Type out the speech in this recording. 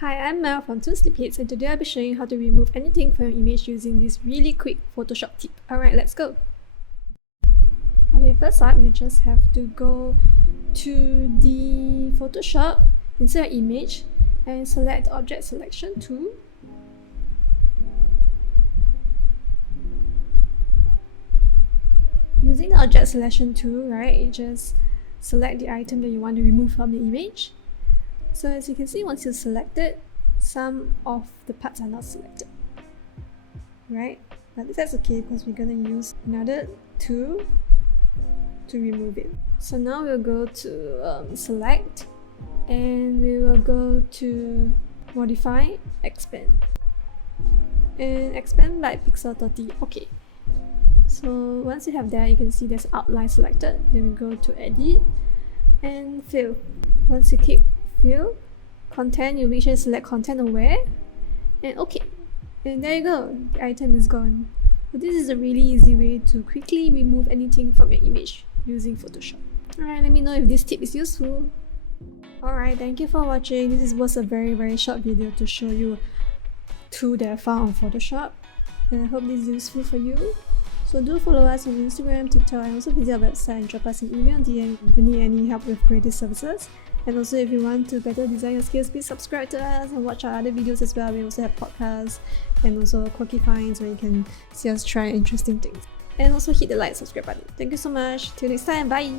Hi, I'm Mel from Uppbeat, and today I'll be showing you how to remove anything from your image using this really quick Photoshop tip. Alright, let's go! Okay, first up, you just have to go to the Photoshop, insert your image, and select the Object Selection tool. Using the Object Selection tool, right, you just select the item that you want to remove from the image. So as you can see, once you select it, some of the parts are not selected, right? But that's okay because we're going to use another tool to remove it. So now we'll go to select, and we will go to modify, expand, and expand by pixel 30. Okay. So once you have that, you can see there's outline selected. Then we go to edit and fill. Once you click fill, content, you make sure you select content aware, and okay. And there you go, the item is gone. So this is a really easy way to quickly remove anything from your image using Photoshop. Alright, let me know if this tip is useful. Alright, thank you for watching. This was a very short video to show you a tool that I found on Photoshop, and I hope this is useful for you. So do follow us on Instagram, TikTok, and also visit our website and drop us an email DM if you need any help with creative services. And also, if you want to better design your skills, please subscribe to us and watch our other videos as well. We also have podcasts and also quirky finds where you can see us try interesting things. And also hit the like, subscribe button. Thank you so much. Till next time, bye!